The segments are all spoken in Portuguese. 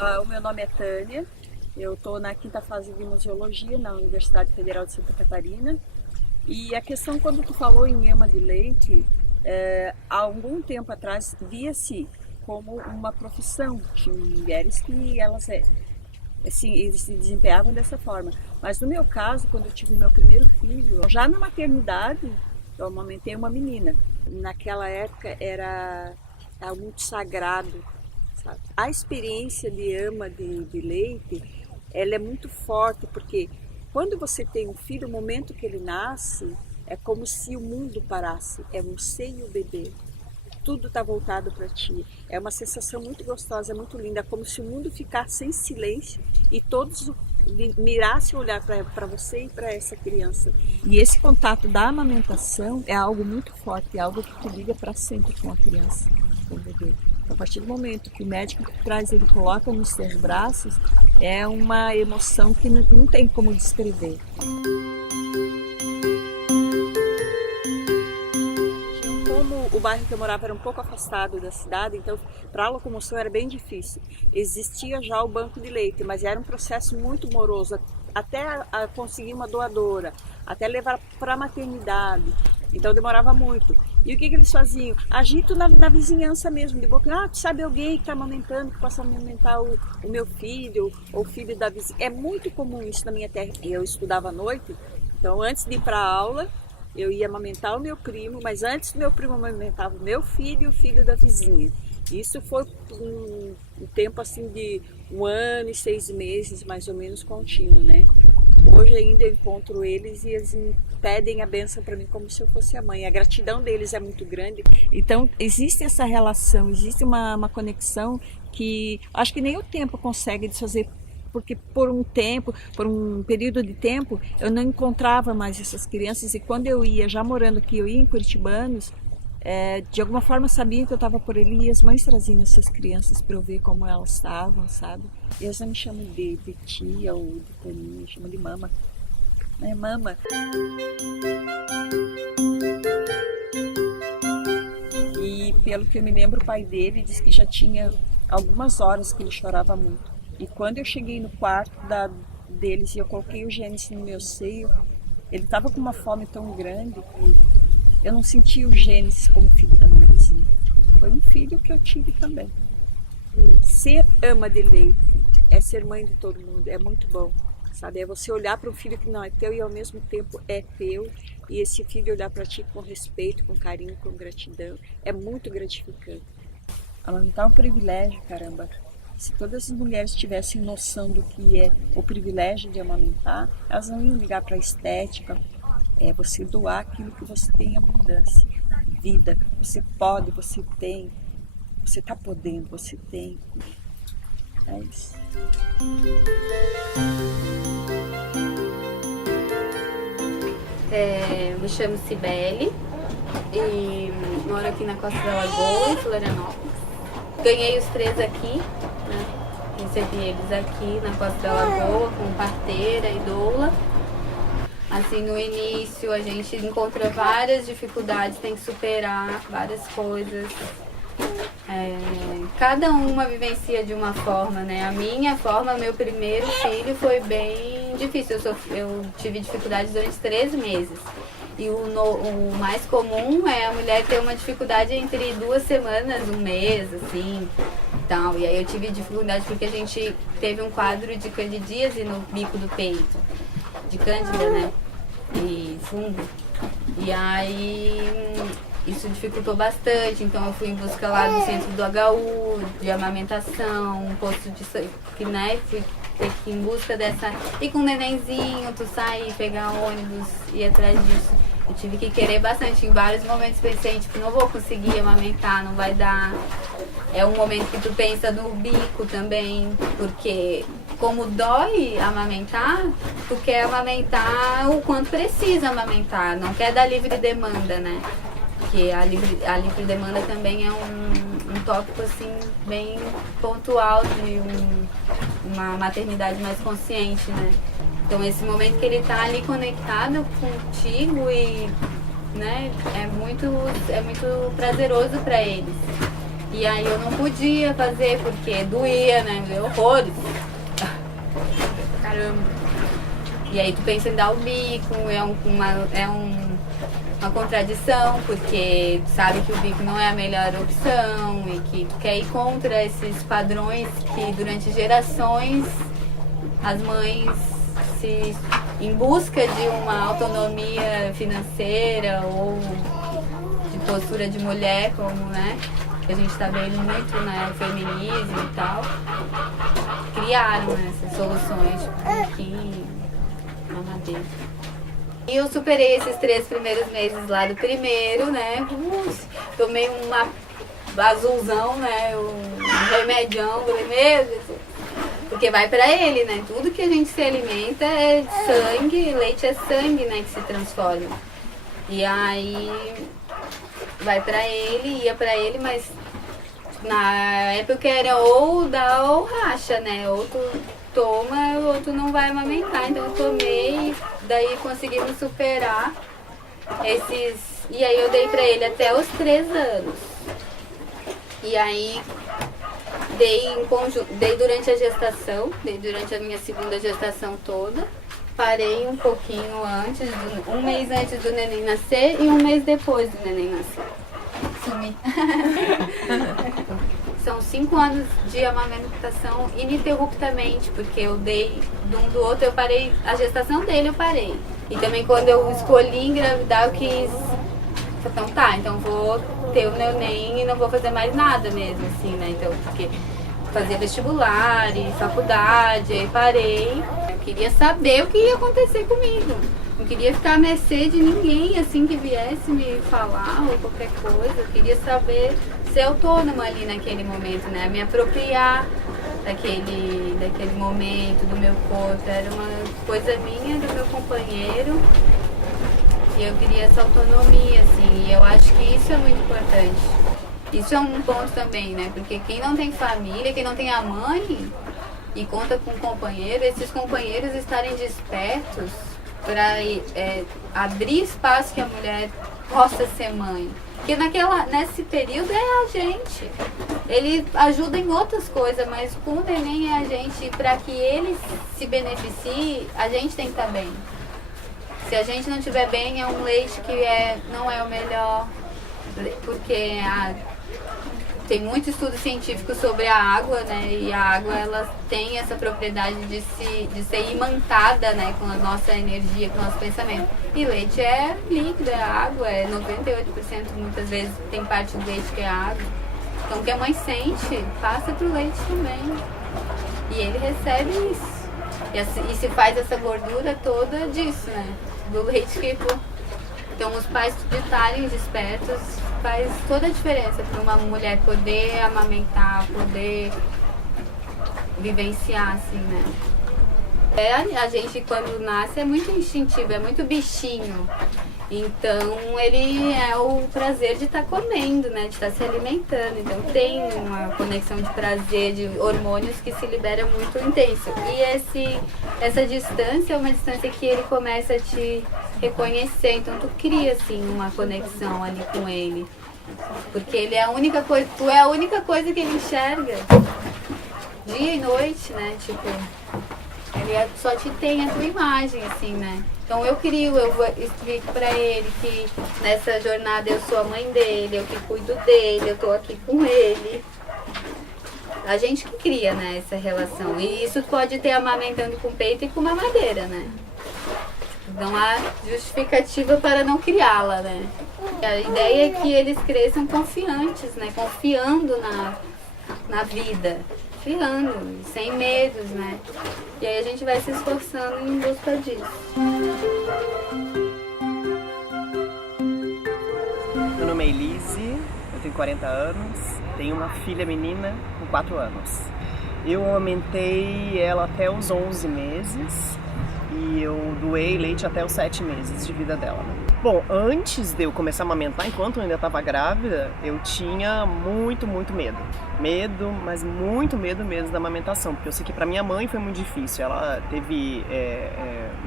O meu nome é Tânia, eu estou na quinta fase de museologia na Universidade Federal de Santa Catarina. E a questão, quando tu falou em ama de leite, há algum tempo atrás via-se como uma profissão. Tinha mulheres que elas assim, eles se desempenhavam dessa forma. Mas no meu caso, quando eu tive meu primeiro filho, já na maternidade, eu amamentei uma menina. Naquela época era algo muito sagrado, sabe? A experiência de ama de leite, ela é muito forte, porque quando você tem um filho, o momento que ele nasce, é como se o mundo parasse. É você e o bebê. Tudo está voltado para ti. É uma sensação muito gostosa, muito linda, como se o mundo ficasse em silêncio e todos mirassem olhar para você e para essa criança. E esse contato da amamentação é algo muito forte, é algo que te liga para sempre com a criança, com o bebê. A partir do momento que o médico traz ele coloca nos seus braços, é uma emoção que não tem como descrever. Como o bairro que eu morava era um pouco afastado da cidade, então para a locomoção era bem difícil. Existia já o banco de leite, mas era um processo muito moroso, até a conseguir uma doadora, até levar para a maternidade. Então demorava muito. E o que eles faziam? Agito na vizinhança mesmo, de boca, tu sabe alguém que está amamentando, que possa amamentar o meu filho, ou o filho da vizinha. É muito comum isso na minha terra. Eu estudava à noite, então antes de ir para a aula, eu ia amamentar o meu primo, mas antes do meu primo amamentava o meu filho e o filho da vizinha. Isso foi um tempo assim de 1 ano e 6 meses, mais ou menos, contínuo, né? Hoje ainda eu encontro eles e eles pedem a bênção para mim como se eu fosse a mãe. A gratidão deles é muito grande. Então existe essa relação, existe uma conexão que acho que nem o tempo consegue desfazer, porque por um tempo, por um período de tempo, eu não encontrava mais essas crianças e quando eu ia, já morando aqui, eu ia em Curitibanos, de alguma forma sabiam que eu estava por ali e as mães traziam essas crianças para eu ver como elas estavam, sabe? E elas não me chamam de tia ou de Toninha, me chamam de mama, né, mama. E pelo que eu me lembro, o pai dele disse que já tinha algumas horas que ele chorava muito. E quando eu cheguei no quarto deles e eu coloquei o Gênesis no meu seio, ele estava com uma fome tão grande que eu não sentia o Gênesis como filho da minha vizinha. Foi um filho que eu tive também. Ser ama de leite é ser mãe de todo mundo, é muito bom, sabe? É você olhar para um filho que não é teu e ao mesmo tempo é teu, e esse filho olhar para ti com respeito, com carinho, com gratidão, é muito gratificante. Amamentar é um privilégio, caramba. Se todas as mulheres tivessem noção do que é o privilégio de amamentar, elas não iam ligar para a estética. É você doar aquilo que você tem em abundância. Vida, você pode, você tem, você está podendo, você tem. É isso. Me chamo Cibele e moro aqui na Costa da Lagoa, em Florianópolis. Ganhei os três aqui, né? Recebi eles aqui na Costa da Lagoa, com parteira e doula. Assim, no início a gente encontra várias dificuldades, tem que superar várias coisas. Cada uma vivencia de uma forma, né? A minha forma, meu primeiro filho foi bem difícil. Eu tive dificuldades durante 13 meses. E o mais comum é a mulher ter uma dificuldade entre 2 semanas, 1 mês, assim, tal. E aí eu tive dificuldade porque a gente teve um quadro de candidíase no bico do peito, de cândida, né? E fungo. E aí isso dificultou bastante, então eu fui em busca lá do centro do HU, de amamentação, um posto de sangue, né? Fui ter que ir em busca dessa. E com um nenenzinho, tu sair, pegar ônibus, ir atrás disso. Eu tive que querer bastante. Em vários momentos pensei, tipo, não vou conseguir amamentar, não vai dar. É um momento que tu pensa no bico também, porque como dói amamentar, tu quer amamentar o quanto precisa amamentar, não quer dar livre demanda, né? Porque a livre demanda também é um tópico assim bem pontual de uma maternidade mais consciente, né? Então esse momento que ele tá ali conectado contigo e, né, é muito prazeroso para eles. E aí eu não podia fazer porque doía, né? Horrores. Caramba. E aí tu pensa em dar o bico, uma contradição, porque tu sabe que o bico não é a melhor opção e que tu quer ir contra esses padrões que durante gerações as mães em busca de uma autonomia financeira ou de postura de mulher, como, né, que a gente está vendo muito, né, feminismo e tal, criaram, né, essas soluções, tipo, mamadeira. E eu superei esses 3 primeiros meses lá do primeiro, né, tomei uma azulzão, né, um remedião, meu Deus. Porque vai pra ele, né? Tudo que a gente se alimenta é sangue, leite é sangue, né? Que se transforma. E aí vai pra ele, ia pra ele, mas na época era ou dá ou racha, né? Ou tu toma ou tu não vai amamentar. Então eu tomei, daí conseguimos superar esses... E aí eu dei pra ele até os 3 anos. E aí... Dei durante a gestação, dei durante a minha segunda gestação toda. Parei um pouquinho antes, um mês antes do neném nascer e um mês depois do neném nascer. Sumi. São 5 anos de amamentação ininterruptamente, porque eu dei de um do outro, eu parei, a gestação dele eu parei. E também quando eu escolhi engravidar, eu quis... Então tá, então vou ter o neném e não vou fazer mais nada mesmo, assim, né? Então, porque fazia vestibular e faculdade, aí parei. Eu queria saber o que ia acontecer comigo. Não queria ficar à mercê de ninguém, assim, que viesse me falar ou qualquer coisa. Eu queria saber ser autônoma ali naquele momento, né? Me apropriar daquele momento, do meu corpo. Era uma coisa minha, do meu companheiro. E eu queria essa autonomia, assim, e eu acho que isso é muito importante. Isso é um ponto também, né? Porque quem não tem família, quem não tem a mãe e conta com um companheiro, esses companheiros estarem despertos para abrir espaço que a mulher possa ser mãe. Porque nesse período é a gente. Ele ajuda em outras coisas, mas com o neném é a gente. E para que ele se beneficie, a gente tem que estar bem. Se a gente não estiver bem, é um leite que não é o melhor, porque tem muito estudo científico sobre a água, né? E a água, ela tem essa propriedade de ser imantada, né? Com a nossa energia, com o nosso pensamento. E leite é líquido, é água, é 98%, muitas vezes tem parte do leite que é água. Então o que a mãe sente, passa pro leite também. E ele recebe isso. E se faz essa gordura toda disso, né? Do leite que... Então os pais estarem despertos faz toda a diferença para uma mulher poder amamentar, poder vivenciar, assim, né? A gente quando nasce é muito instintivo, é muito bichinho. Então ele é o prazer de estar comendo, né? De estar se alimentando. Então tem uma conexão de prazer, de hormônios que se libera muito intenso. E essa distância é uma distância que ele começa a te reconhecer. Então tu cria assim uma conexão ali com ele. Porque ele é a única coisa, tu é a única coisa que ele enxerga. Dia e noite, né? Tipo, ele só te tem a tua imagem, assim, né? Então eu explico pra ele que nessa jornada eu sou a mãe dele, eu que cuido dele, eu tô aqui com ele. A gente que cria, né, essa relação. E isso pode ter amamentando com peito e com mamadeira, né? Não há justificativa para não criá-la, né? A ideia é que eles cresçam confiantes, né? Confiando na vida. Confiando, sem medos, né? E aí a gente vai se esforçando em busca disso. Meu nome é Elise, eu tenho 40 anos, tenho uma filha menina com 4 anos. Eu amamentei ela até os 11 meses e eu doei leite até os 7 meses de vida dela. Bom, antes de eu começar a amamentar, enquanto eu ainda estava grávida, eu tinha muito medo. Medo, mas muito medo mesmo da amamentação, porque eu sei que para minha mãe foi muito difícil. Ela teve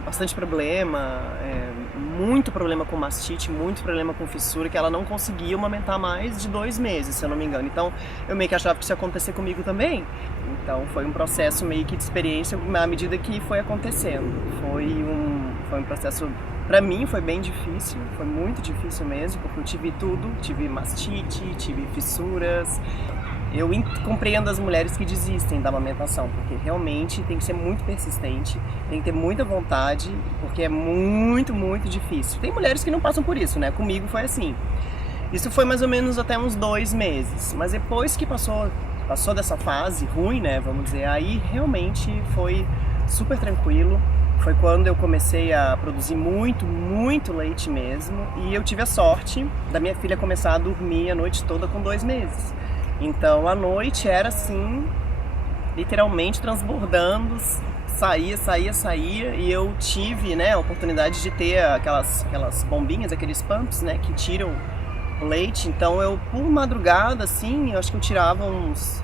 bastante problema, muito problema com mastite, muito problema com fissura, que ela não conseguia amamentar mais de 2 meses, se eu não me engano. Então eu meio que achava que isso ia acontecer comigo também. Então foi um processo meio que de experiência à medida que foi acontecendo. Foi um processo, pra mim foi bem difícil, foi muito difícil mesmo, porque eu tive tudo, tive mastite, tive fissuras. Eu compreendo as mulheres que desistem da amamentação, porque realmente tem que ser muito persistente, tem que ter muita vontade, porque é muito, muito difícil. Tem mulheres que não passam por isso, né? Comigo foi assim. Isso foi mais ou menos até uns 2 meses, mas depois que passou dessa fase ruim, né, vamos dizer, aí realmente foi super tranquilo. Foi quando eu comecei a produzir muito, muito leite mesmo, e eu tive a sorte da minha filha começar a dormir a noite toda com 2 meses. Então a noite era assim, literalmente transbordando, saía, e eu tive, né, a oportunidade de ter aquelas bombinhas, aqueles pumps, né, que tiram o leite. Então eu, por madrugada, assim, eu acho que eu tirava uns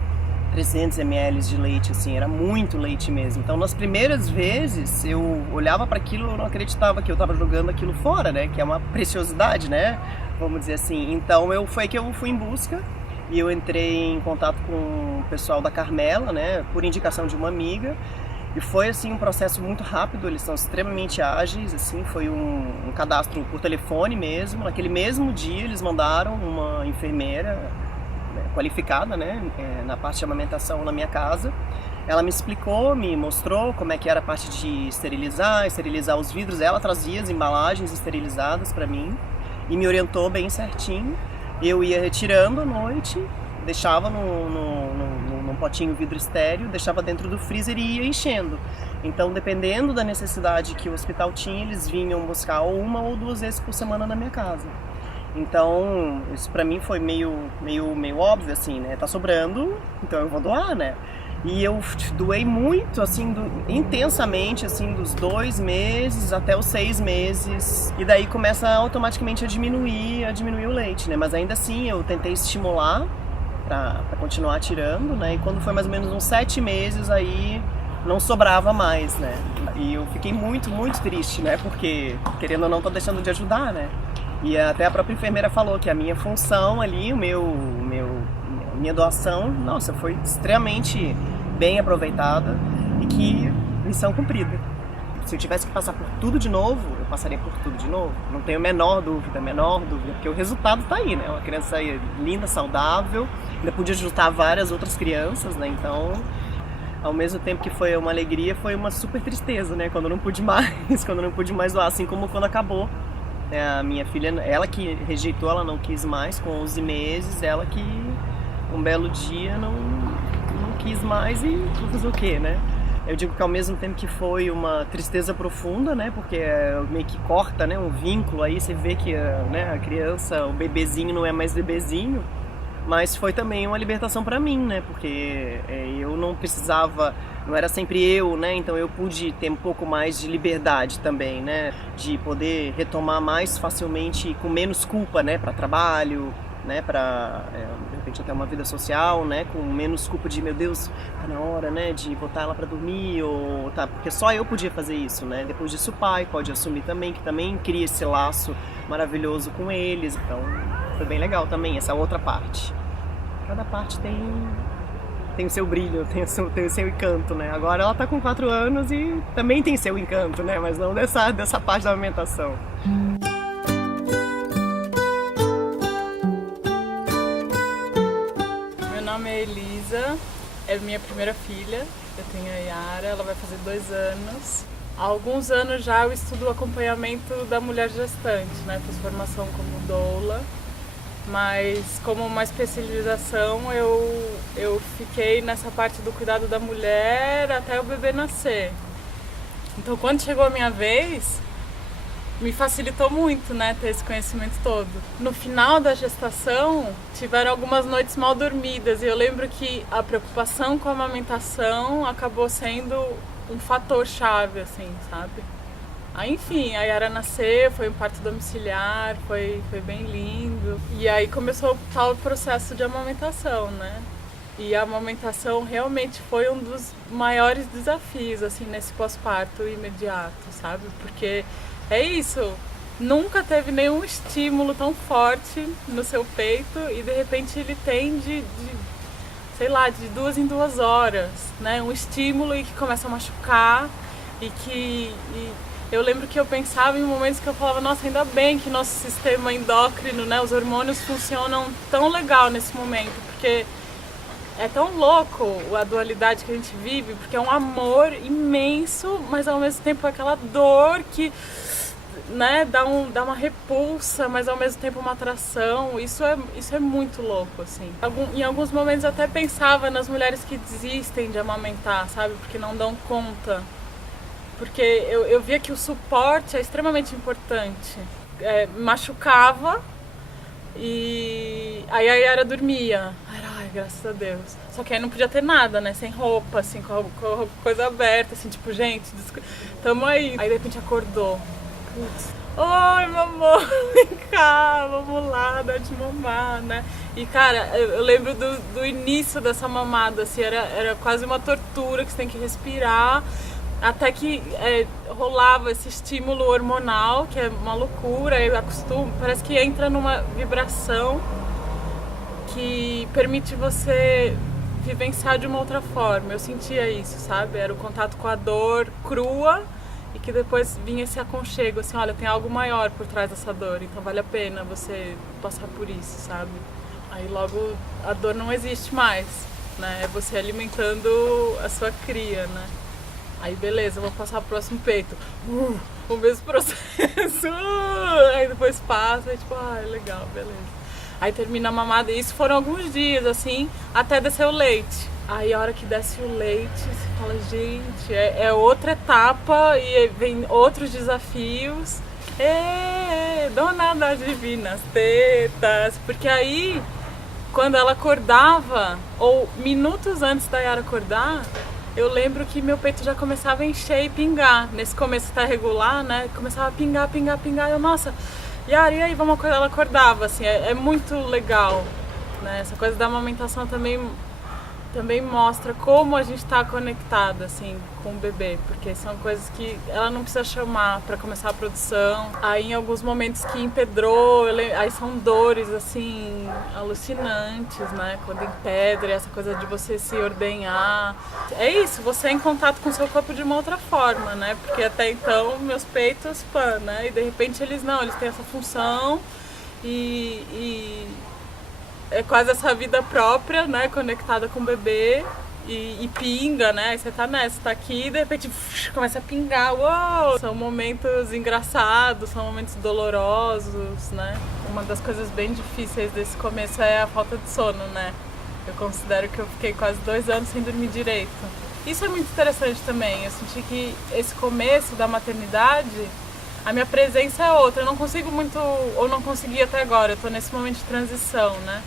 300 ml de leite, assim, era muito leite mesmo. Então nas primeiras vezes eu olhava para aquilo, eu não acreditava que eu estava jogando aquilo fora, né, que é uma preciosidade, né, vamos dizer assim. Então foi que eu fui em busca. E eu entrei em contato com o pessoal da Carmela, né, por indicação de uma amiga. E foi assim um processo muito rápido, eles são extremamente ágeis, assim, foi um cadastro por telefone mesmo. Naquele mesmo dia eles mandaram uma enfermeira, né, qualificada, né, na parte de amamentação na minha casa. Ela me explicou, me mostrou como é que era a parte de esterilizar os vidros. Ela trazia as embalagens esterilizadas para mim e me orientou bem certinho. Eu ia retirando à noite, deixava num potinho vidro estéreo, deixava dentro do freezer e ia enchendo. Então, dependendo da necessidade que o hospital tinha, eles vinham buscar 1 ou 2 vezes por semana na minha casa. Então, isso pra mim foi meio óbvio, assim, né? Tá sobrando, então eu vou doar, né? E eu doei muito, assim, intensamente, assim, dos 2 meses até os 6 meses. E daí começa automaticamente a diminuir o leite, né? Mas ainda assim eu tentei estimular pra continuar tirando, né? E quando foi mais ou menos uns 7 meses, aí não sobrava mais, né? E eu fiquei muito, muito triste, né? Porque, querendo ou não, tô deixando de ajudar, né? E até a própria enfermeira falou que a minha função ali, minha doação, nossa, foi extremamente bem aproveitada e que missão cumprida. Se eu tivesse que passar por tudo de novo, eu passaria por tudo de novo. Não tenho a menor dúvida, porque o resultado tá aí, né? Uma criança linda, saudável, ainda podia juntar várias outras crianças, né? Então, ao mesmo tempo que foi uma alegria, foi uma super tristeza, né? Quando eu não pude mais doar, assim como quando acabou. A minha filha, ela que rejeitou, ela não quis mais, com 11 meses, ela que um belo dia não quis mais e vou fazer o quê, né? Eu digo que ao mesmo tempo que foi uma tristeza profunda, né? Porque meio que corta, né, um vínculo aí, você vê que, né, a criança, o bebezinho não é mais bebezinho, mas foi também uma libertação para mim, né? Porque eu não precisava, não era sempre eu, né? Então eu pude ter um pouco mais de liberdade também, né? De poder retomar mais facilmente, com menos culpa, né? Para trabalho, né? Para de repente até uma vida social, né? Com menos culpa de, meu Deus, tá na hora, né? De botar ela para dormir ou tá, porque só eu podia fazer isso, né? Depois disso o pai pode assumir também, que também cria esse laço maravilhoso com eles. Então foi bem legal também essa outra parte. Cada parte tem o seu brilho, tem o seu encanto, né? Agora ela tá com 4 anos e também tem seu encanto, né? Mas não dessa parte da amamentação. Meu nome é Elisa, é minha primeira filha, eu tenho a Yara, ela vai fazer 2 anos. Há alguns anos já eu estudo o acompanhamento da mulher gestante, né? Fiz formação como doula. Mas como uma especialização eu fiquei nessa parte do cuidado da mulher até o bebê nascer. Então quando chegou a minha vez, me facilitou muito, né, ter esse conhecimento todo. No final da gestação, tiveram algumas noites mal dormidas e eu lembro que a preocupação com a amamentação acabou sendo um fator chave, assim, sabe? Aí, enfim, a Yara nasceu, foi um parto domiciliar, foi bem lindo. E aí começou o tal processo de amamentação, né? E a amamentação realmente foi um dos maiores desafios, assim, nesse pós-parto imediato, sabe? Porque é isso, nunca teve nenhum estímulo tão forte no seu peito e de repente ele tem sei lá, de 2 em 2 horas, né? Um estímulo e que começa a machucar e eu lembro que eu pensava em momentos que eu falava, nossa, ainda bem que nosso sistema endócrino, né, os hormônios funcionam tão legal nesse momento, porque é tão louco a dualidade que a gente vive, porque é um amor imenso, mas ao mesmo tempo aquela dor que, né, dá uma repulsa, mas ao mesmo tempo uma atração. Isso é muito louco, assim. Em alguns momentos eu até pensava nas mulheres que desistem de amamentar, sabe, porque não dão conta. Porque eu via que o suporte é extremamente importante. Machucava e aí a Yara dormia. Ai, graças a Deus. Só que aí não podia ter nada, né? Sem roupa, assim, com a coisa aberta, assim, tipo, gente, tamo aí. Aí de repente acordou. Putz. Oi, mamãe, vem cá, vamos lá, dar de mamar, né? E cara, eu lembro do início dessa mamada, assim, era quase uma tortura, que você tem que respirar. Até que rolava esse estímulo hormonal, que é uma loucura, eu acostumo, parece que entra numa vibração que permite você vivenciar de uma outra forma. Eu sentia isso, sabe? Era o contato com a dor crua e que depois vinha esse aconchego, assim, olha, tem algo maior por trás dessa dor, então vale a pena você passar por isso, sabe? Aí logo a dor não existe mais, né? É você alimentando a sua cria, né? Aí beleza, vou passar pro próximo peito. O mesmo processo. Aí depois passa, aí tipo, legal, beleza. Aí termina a mamada. E isso foram alguns dias, assim, até descer o leite. Aí a hora que desce o leite, você fala, gente, é outra etapa e vem outros desafios. Dona das divinas tetas. Porque aí, quando ela acordava, ou minutos antes da Yara acordar, eu lembro que meu peito já começava a encher e pingar. Nesse começo tá regular, né? Começava a pingar. Eu, nossa, Yara, e aí, vamos acordar? Ela acordava, assim, é muito legal, né? Essa coisa da amamentação também mostra como a gente tá conectada, assim, com o bebê. Porque são coisas que ela não precisa chamar pra começar a produção. Aí, em alguns momentos que empedrou, aí são dores, assim, alucinantes, né? Quando empedra, essa coisa de você se ordenhar. É isso, você é em contato com o seu corpo de uma outra forma, né? Porque até então, meus peitos, né? E de repente eles têm essa função e é quase essa vida própria, né, conectada com o bebê e pinga, né, aí você tá nessa, tá aqui e de repente começa a pingar, uou! São momentos engraçados, são momentos dolorosos, né. Uma das coisas bem difíceis desse começo é a falta de sono, né. Eu considero que eu fiquei quase 2 anos sem dormir direito. Isso é muito interessante também, eu senti que esse começo da maternidade, a minha presença é outra, eu não consigo muito, ou não consegui até agora, eu tô nesse momento de transição, né.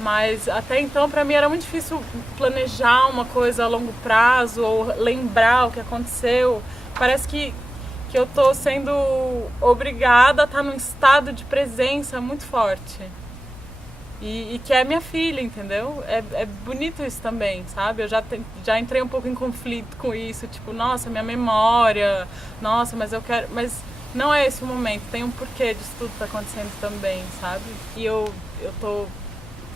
Mas até então para mim era muito difícil planejar uma coisa a longo prazo ou lembrar o que aconteceu. Parece que eu tô sendo obrigada a estar num estado de presença muito forte. E que é minha filha, entendeu? É bonito isso também, sabe? Eu já entrei um pouco em conflito com isso, tipo, nossa, minha memória, nossa, mas eu quero... Mas não é esse o momento, tem um porquê disso tudo tá acontecendo também, sabe? E eu tô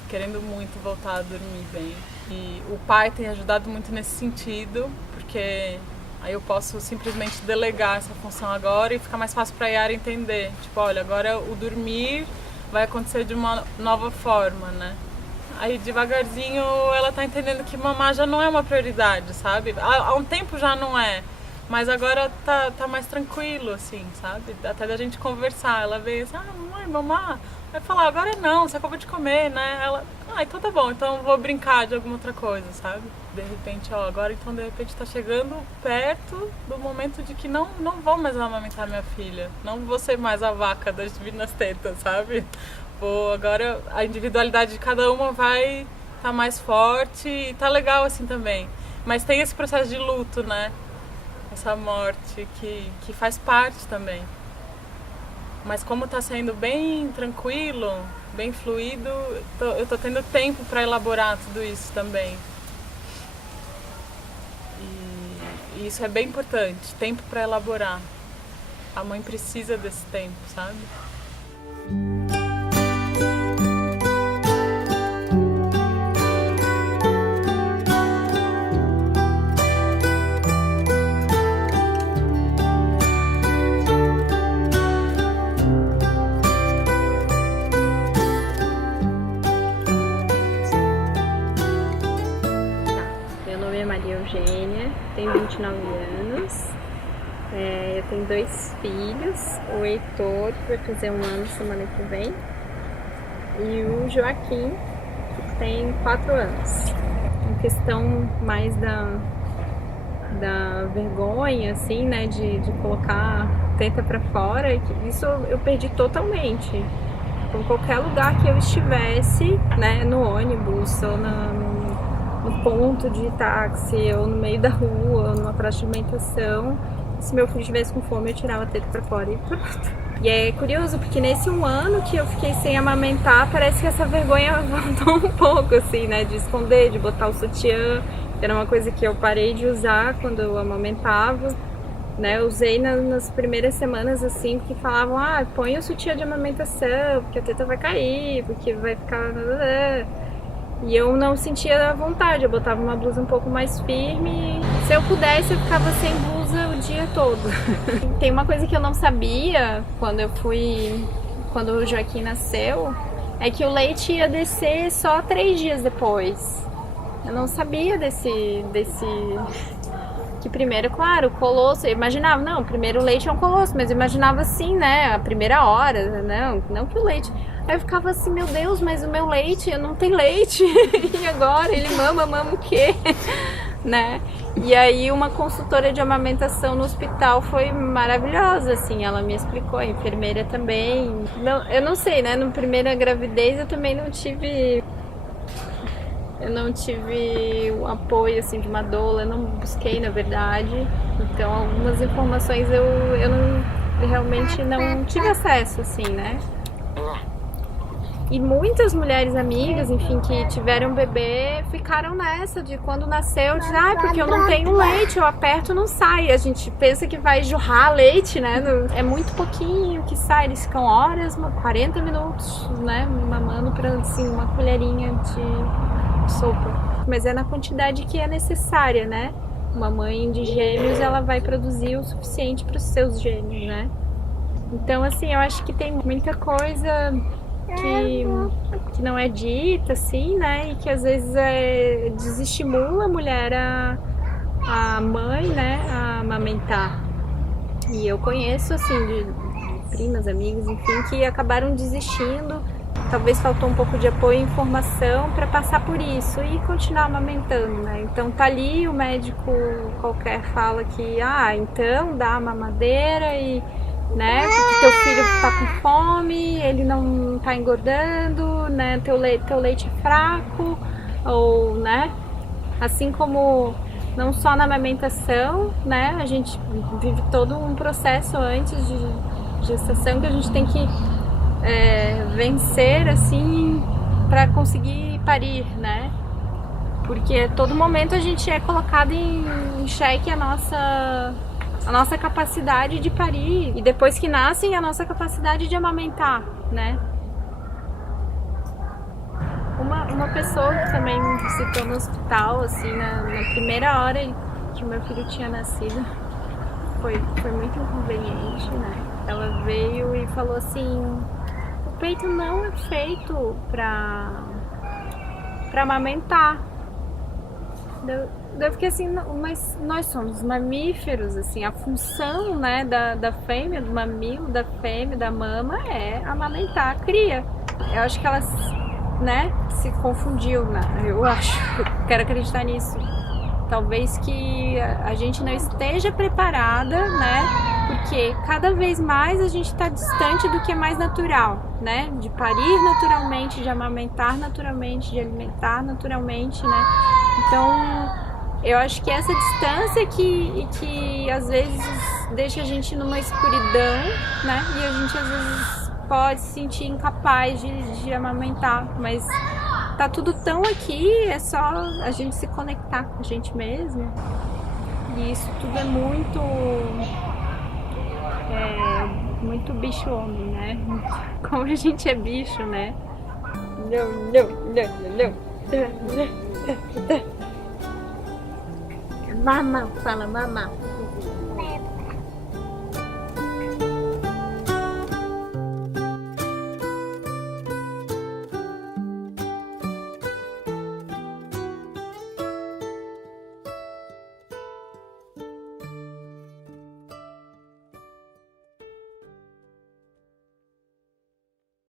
querendo muito voltar a dormir bem. E o pai tem ajudado muito nesse sentido, porque aí eu posso simplesmente delegar essa função agora e ficar mais fácil para a Yara entender. Tipo, olha, agora o dormir vai acontecer de uma nova forma, né? Aí devagarzinho ela tá entendendo que mamar já não é uma prioridade, sabe? Há um tempo já não é, mas agora tá mais tranquilo, assim, sabe? Até da gente conversar. Ela vem assim, mamãe, mamar? Vai falar, agora não, você acabou de comer, né? Ela, então tá bom, então vou brincar de alguma outra coisa, sabe? De repente, agora então de repente tá chegando perto do momento de que não vou mais amamentar minha filha. Não vou ser mais a vaca das divinas tetas, sabe? Agora a individualidade de cada uma vai tá mais forte e tá legal assim também. Mas tem esse processo de luto, né? Essa morte que faz parte também. Mas como tá sendo bem tranquilo, bem fluido, eu tô tendo tempo para elaborar tudo isso também. E isso é bem importante, tempo para elaborar. a mãe precisa desse tempo, sabe? Maria Eugênia, tenho 29 anos, eu tenho 2 filhos, o Heitor, que vai fazer 1 ano semana que vem, e o Joaquim, que tem 4 anos. Em questão mais da vergonha, assim, né, de colocar teta pra fora, isso eu perdi totalmente. Em qualquer lugar que eu estivesse, né, no ônibus ou no ponto de táxi, ou no meio da rua, ou numa praça de alimentação, se meu filho estivesse com fome, eu tirava a teta pra fora e pronto. E é curioso, porque nesse 1 ano que eu fiquei sem amamentar, parece que essa vergonha voltou um pouco, assim, né, de esconder, de botar o sutiã, que era uma coisa que eu parei de usar quando eu amamentava, né, eu usei nas primeiras semanas, assim, porque falavam, põe o sutiã de amamentação, porque a teta vai cair, porque vai ficar... E eu não sentia a vontade, eu botava uma blusa um pouco mais firme. Se eu pudesse, eu ficava sem blusa o dia todo. Tem uma coisa que eu não sabia quando o Joaquim nasceu, é que o leite ia descer só 3 dias depois. Eu não sabia desse que primeiro, claro, o colosso, eu imaginava, não, primeiro o leite é um colosso, mas eu imaginava assim, né, a primeira hora, não que o leite... Aí eu ficava assim, meu Deus, mas o meu leite, eu não tenho leite, e agora ele mama o quê? Né? E aí uma consultora de amamentação no hospital foi maravilhosa, assim, ela me explicou, a enfermeira também. Não, eu não sei, né, na primeira gravidez eu também não tive o apoio, assim, de uma doula, eu não busquei, na verdade. Então algumas informações eu realmente não tive acesso, assim, né? E muitas mulheres amigas, enfim, que tiveram bebê, ficaram nessa de quando nasceu, de porque eu não tenho leite, eu aperto, não sai. A gente pensa que vai jorrar leite, né? É muito pouquinho que sai, eles ficam horas, 40 minutos, né? Mamando para, assim, uma colherinha de sopa. Mas é na quantidade que é necessária, né? Uma mãe de gêmeos, ela vai produzir o suficiente para os seus gêmeos, né? Então, assim, eu acho que tem muita coisa... Que não é dita, assim, né, e que às vezes desestimula a mulher, a mãe, né, a amamentar. E eu conheço, assim, de primas, amigas, enfim, que acabaram desistindo, talvez faltou um pouco de apoio e informação para passar por isso e continuar amamentando, né. Então tá ali, o médico qualquer fala que, então dá a mamadeira e... né, porque teu filho tá com fome, ele não tá engordando, né, teu leite é fraco, ou, né, assim como não só na amamentação, né, a gente vive todo um processo antes de gestação que a gente tem que vencer, assim, para conseguir parir, né, porque a todo momento a gente é colocado em xeque a nossa capacidade de parir e depois que nascem a nossa capacidade de amamentar, né? Uma pessoa que também me visitou no hospital, assim, na primeira hora que o meu filho tinha nascido, foi muito inconveniente, né? Ela veio e falou assim, o peito não é feito pra amamentar. Eu fiquei assim, mas nós somos mamíferos, assim, a função, né, da fêmea, do mamilo, da fêmea, da mama é amamentar a cria. Eu acho que ela, né, se confundiu, né? Eu acho, quero acreditar nisso. Talvez que a gente não esteja preparada, né, porque cada vez mais a gente está distante do que é mais natural, né, de parir naturalmente, de amamentar naturalmente, de alimentar naturalmente, né. Então, eu acho que essa distância que às vezes deixa a gente numa escuridão, né? E a gente às vezes pode se sentir incapaz de amamentar, mas tá tudo tão aqui, é só a gente se conectar com a gente mesmo. E isso tudo é muito muito bicho homem, né? Como a gente é bicho, né? Não, não, não, não, não. Mamão, fala mamão.